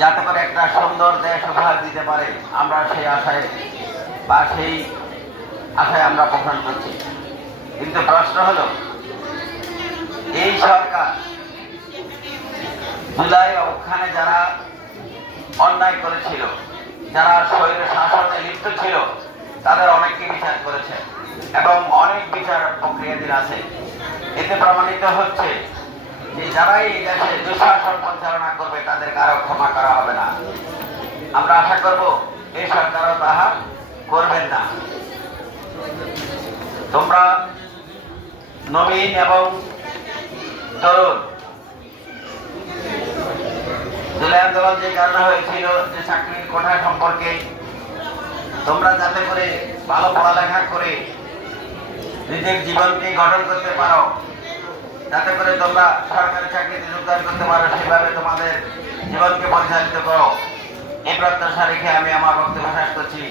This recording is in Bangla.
যাতে করে একটা সুন্দর দেশ উপহার দিতে পারে, আমরা সেই আশায় আমরা পোষণ করছি। কিন্তু প্রশ্ন হলো, এই সরকার জুলাই অবস্থানে যারা অন্যায় করেছিল, যারা স্বৈর শাসনে লিপ্ত ছিল, তাদের অনেককে বিচার করেছে এবং অনেক বিচার প্রক্রিয়াধীন আছে। এতে প্রমাণিত হচ্ছে যে যারাই এই দেশে দুঃশাসন পরিচালনা করবে তাদের কারো ক্ষমা করা হবে না। আমরা আশা করব এই সরকারও তাহা করবেন না। তোমরা নবীন এবং তরুণ, জুলাই আন্দোলন যে কারণে হয়েছিল যে চাকরির কোঠা সম্পর্কে, তোমরা যাতে করে ভালো পড়ালেখা করে নিজের জীবনকে গঠন করতে পারো, যাতে করে তোমরা সরকারি চাকরিতে যোগদান করতে পারো, সেভাবে তোমাদের জীবনকে পরিচালিত করো, এই প্রত্যাশা রেখে আমি আমার বক্তব্য শেষ করছি।